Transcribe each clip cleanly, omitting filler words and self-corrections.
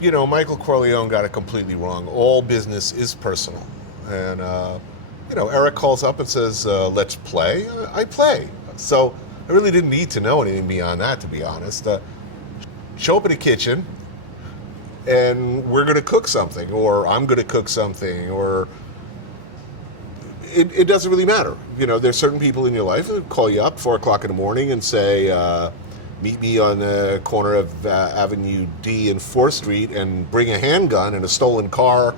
Michael Corleone got it completely wrong. All business is personal. And, Eric calls up and says, let's play. I play. So I really didn't need to know anything beyond that, to be honest. Show up in the kitchen, and we're going to cook something, or I'm going to cook something, or it doesn't really matter. There's certain people in your life that call you up 4 o'clock in the morning and say, meet me on the corner of Avenue D and 4th Street and bring a handgun and a stolen car,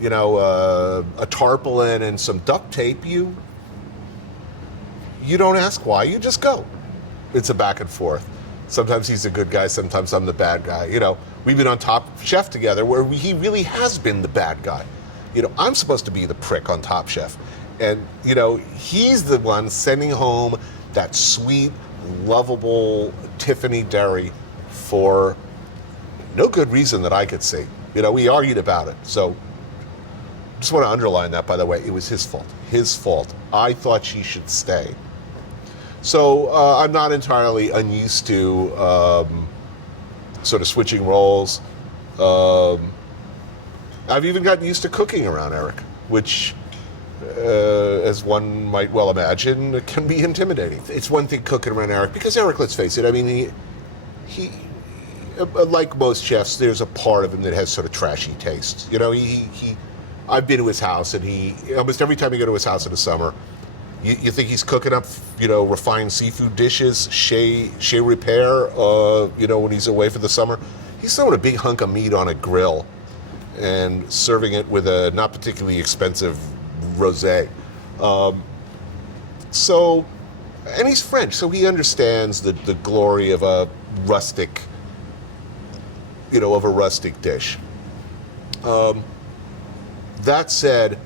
a tarpaulin and some duct tape. You don't ask why, you just go. It's a back and forth. Sometimes he's a good guy, sometimes I'm the bad guy. We've been on Top Chef together where he really has been the bad guy. I'm supposed to be the prick on Top Chef. And, he's the one sending home that sweet, lovable Tiffany Derry for no good reason that I could see. We argued about it. So just want to underline that, by the way. It was his fault. His fault. I thought she should stay. So I'm not entirely unused to sort of switching roles. I've even gotten used to cooking around Eric, which, as one might well imagine, can be intimidating. It's one thing cooking around Eric, because Eric, let's face it, I mean, he like most chefs, there's a part of him that has sort of trashy tastes. I've been to his house, and almost every time you go to his house in the summer, you think he's cooking up, refined seafood dishes, chez Ripert, when he's away for the summer. He's throwing a big hunk of meat on a grill and serving it with a not particularly expensive rosé. And he's French, so he understands the glory of a rustic, dish. That said,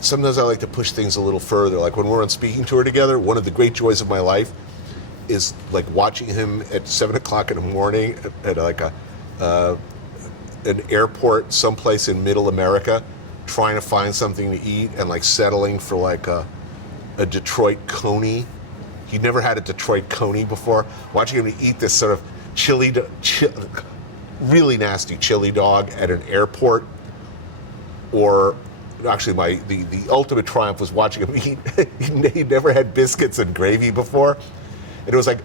sometimes I like to push things a little further. Like when we're on speaking tour together, one of the great joys of my life is like watching him at 7 o'clock in the morning at like an airport someplace in middle America, trying to find something to eat and like settling for like a Detroit coney. He'd never had a Detroit coney before. Watching him eat this sort of really nasty chili dog at an airport, or actually the ultimate triumph was watching him eat. He'd never had biscuits and gravy before, and it was like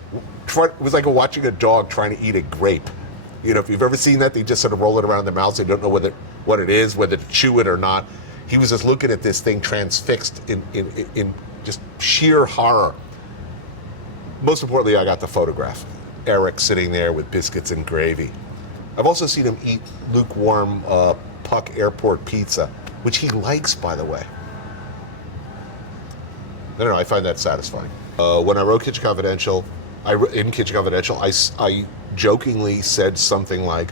watching a dog trying to eat a grape. If you've ever seen that, they just sort of roll it around their mouths. They don't know what it is, whether to chew it or not. He was just looking at this thing transfixed in just sheer horror. Most importantly, I got the photograph. Eric sitting there with biscuits and gravy. I've also seen him eat lukewarm Puck Airport pizza, which he likes, by the way. I don't know, I find that satisfying. When I wrote Kitchen Confidential, I jokingly said something like,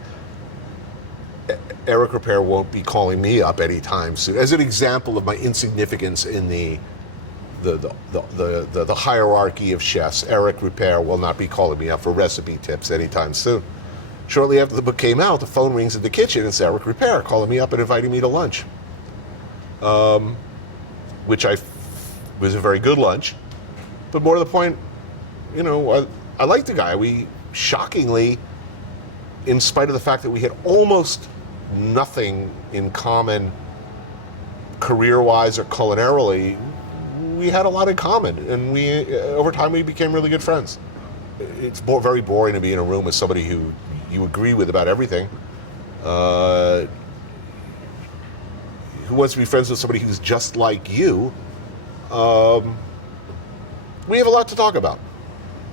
Eric Ripert won't be calling me up anytime soon, as an example of my insignificance in the hierarchy of chefs. Eric Ripert will not be calling me up for recipe tips anytime soon. Shortly after the book came out, the phone rings in the kitchen. It's Eric Ripert calling me up and inviting me to lunch, which was a very good lunch. But more to the point, I like the guy. We shockingly, in spite of the fact that we had almost nothing in common career-wise or culinarily, we had a lot in common, and over time we became really good friends. It's very boring to be in a room with somebody who you agree with about everything. Who wants to be friends with somebody who's just like you? We have a lot to talk about,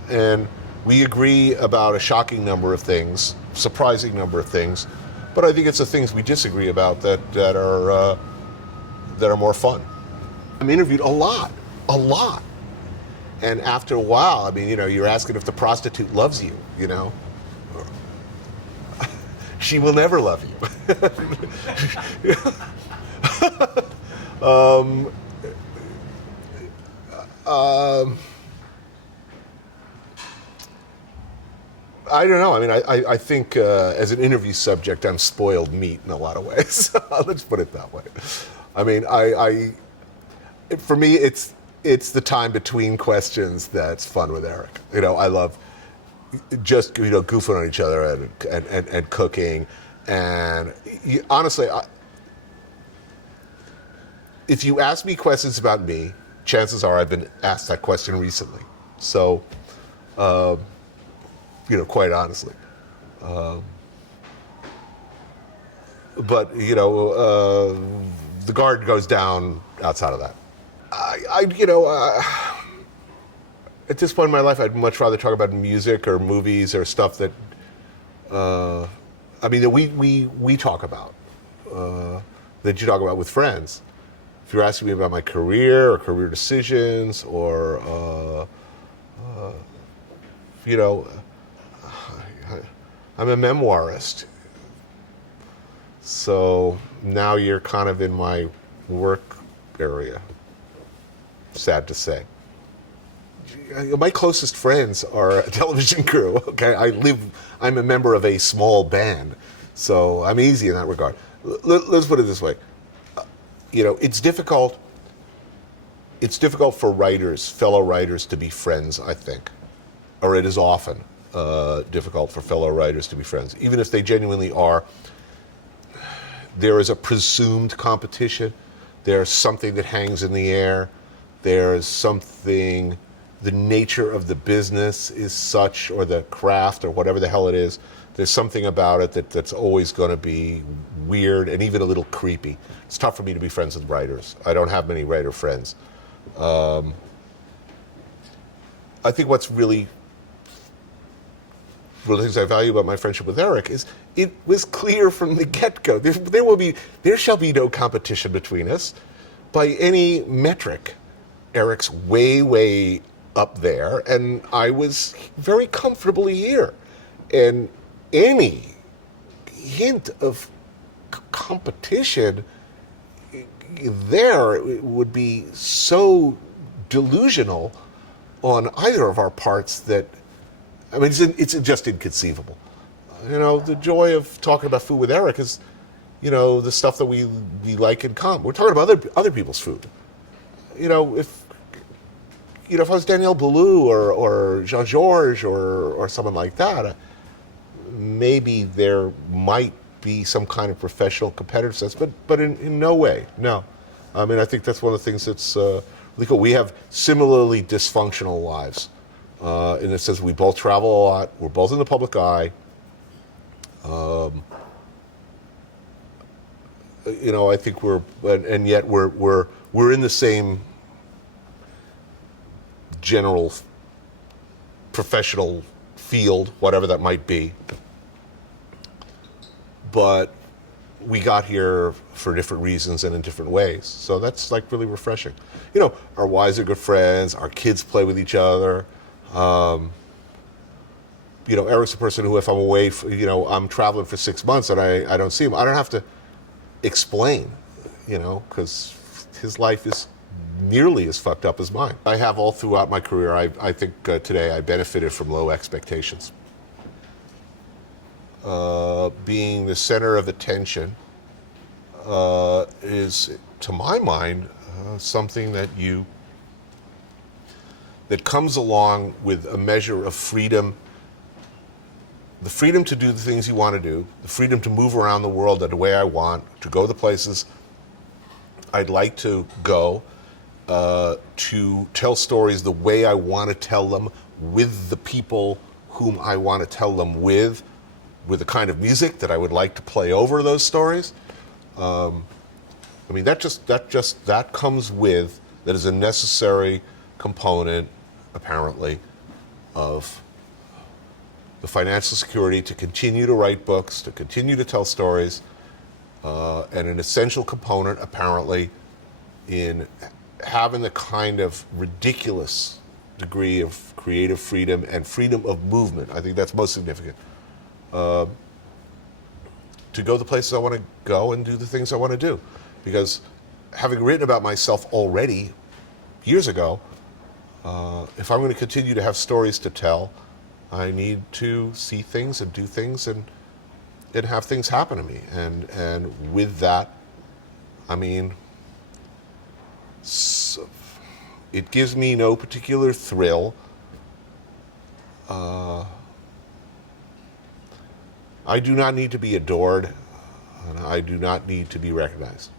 and we agree about a shocking number of things, surprising number of things, but I think it's the things we disagree about that are more fun. I'm interviewed a lot. And after a while, I mean, you're asking if the prostitute loves you, She will never love you. I don't know. I mean, I think as an interview subject, I'm spoiled meat in a lot of ways. Let's put it that way. I mean, for me, it's the time between questions that's fun with Eric. I love just goofing on each other and cooking, And honestly, if you ask me questions about me, chances are I've been asked that question recently. So, quite honestly. But, the guard goes down outside of that. At this point in my life, I'd much rather talk about music or movies or stuff that, that we talk about, that you talk about with friends. If you're asking me about my career or career decisions or, I'm a memoirist. So now you're kind of in my work area, sad to say. My closest friends are a television crew, okay? I'm a member of a small band, so I'm easy in that regard. Let's put it this way. It's difficult for fellow writers to be friends, I think. Or it is often difficult for fellow writers to be friends. Even if they genuinely are, there is a presumed competition. There's something that hangs in the air. There's something, the nature of the business is such, or the craft, or whatever the hell it is. There's something about it that's always going to be weird and even a little creepy. It's tough for me to be friends with writers. I don't have many writer friends. I think what's really one of the things I value about my friendship with Eric is it was clear from the get-go. There shall be no competition between us by any metric. Eric's way, way up there, and I was very comfortably here. And any hint of competition there would be so delusional on either of our parts that, it's just inconceivable. The joy of talking about food with Eric is, the stuff that we like in common. We're talking about other people's food. If I was Danielle Boulou or Jean-Georges or someone like that, maybe there might be some kind of professional competitive sense, but in no way, no. I think that's one of the things that's really cool. We have similarly dysfunctional lives. In the sense we both travel a lot, we're both in the public eye. I think and yet we're in the same general professional field, whatever that might be. But we got here for different reasons and in different ways. So that's like really refreshing. Our wives are good friends, our kids play with each other. Eric's a person who, if I'm away, I'm traveling for 6 months and I don't see him, I don't have to explain, because his life is nearly as fucked up as mine. I have all throughout my career. I think today I benefited from low expectations. Being the center of attention is, to my mind, something that comes along with a measure of freedom, the freedom to do the things you want to do, the freedom to move around the world the way I want, to go the places I'd like to go, to tell stories the way I want to tell them, with the people whom I want to tell them with the kind of music that I would like to play over those stories. That comes with, that is a necessary component, apparently, of the financial security to continue to write books, to continue to tell stories, and an essential component, apparently, in having the kind of ridiculous degree of creative freedom and freedom of movement. I think that's most significant. To go the places I want to go and do the things I want to do. Because having written about myself already years ago, if I'm going to continue to have stories to tell, I need to see things and do things and have things happen to me. And with that, it gives me no particular thrill. I do not need to be adored. And I do not need to be recognized.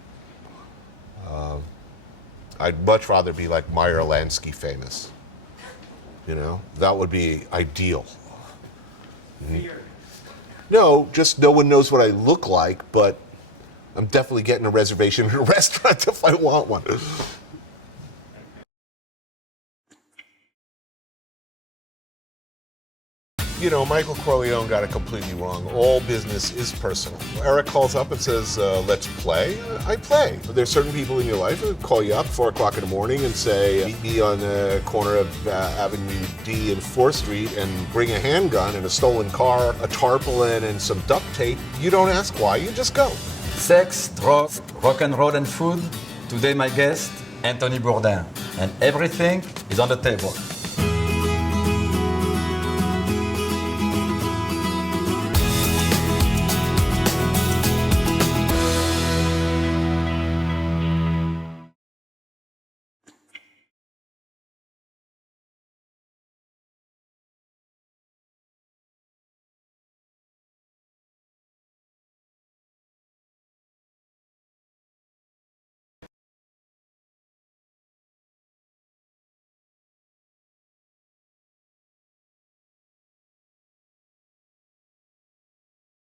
I'd much rather be like Meyer Lansky famous. You know, that would be ideal. No, just no one knows what I look like, but I'm definitely getting a reservation at a restaurant if I want one. You know, Michael Corleone got it completely wrong. All business is personal. Eric calls up and says, let's play. I play. There's certain people in your life who call you up 4 o'clock in the morning and say, meet me on the corner of Avenue D and 4th Street and bring a handgun and a stolen car, a tarpaulin and some duct tape. You don't ask why, you just go. Sex, drugs, rock and roll and food. Today my guest, Anthony Bourdain. And everything is on the table.